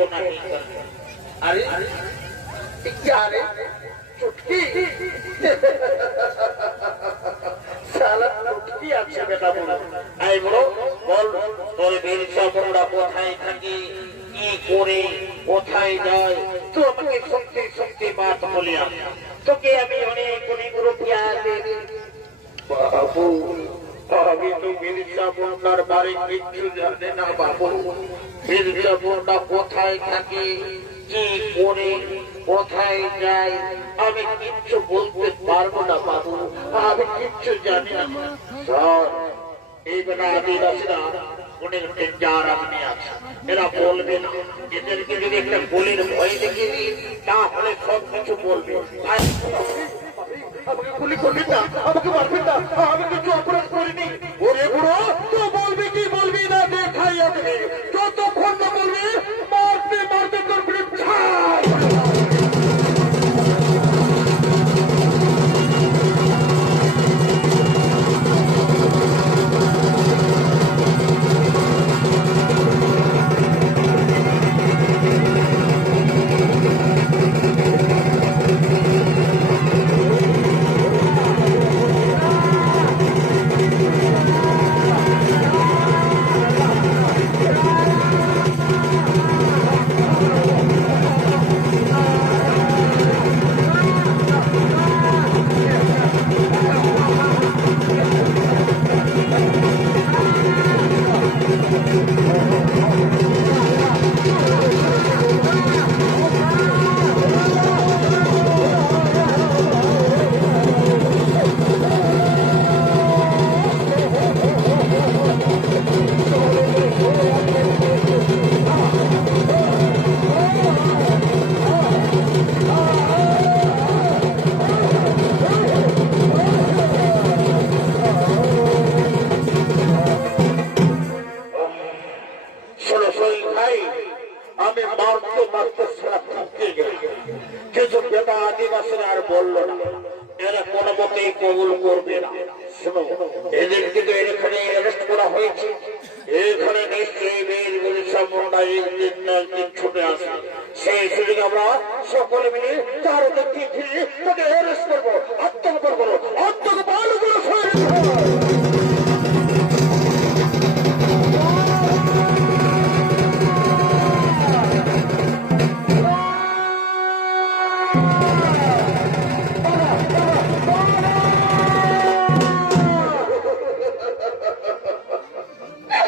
तो नहीं करते। अरे क्या रे चुटकी साला चुटकी আছে বেটা বলো আই বলো বল তোর বেলসা বড়া কোথায় থাকে কি করে কোথায় যায় তুই আমাকে সত্যি সত্যি বাত বলিয়া তোকে আমি অনেক অনেক রুপিয়া দেব বাবু আমি তো বেলসা বড়ার বাড়ি কিছু জানে না বাবু বেলসা বড়া কোথায় থাকে কি করে কোথায় যায় আমি কিচ্ছু বলতে পারবো না বাবু আমি কিচ্ছু জানি না স্যার এইবেলা আদিবাসীরা অনেক ডেঞ্জার আপনি আছে এরা বলবে না এদেরকে যদি একটা গোলির ভয় দেখিয়ে দিই তাহলে সব কিছু বলবে আমাকে গুলি করবি না আমাকে মারবি না আমি কিছু অপরাধ করিনি ওরে বুড়ো তো বলবি কি বলবি না দেখাই আসবে যতক্ষণ না বলবি মারতে মারতে তোর বৃদ্ধা আদিবাসীরা আর বললো না এরা কোনো মতেই কবুল করবে না শোনো এদেরকে তো এখানে অ্যারেস্ট করা হয়েছে এখানে নিশ্চয়ই ছুটে আসে সেই সুযোগে আমরা সকলে মিলে তার দেখি তাকে অ্যারেস্ট করবো আত্মগোপন করবো আত্মগোপন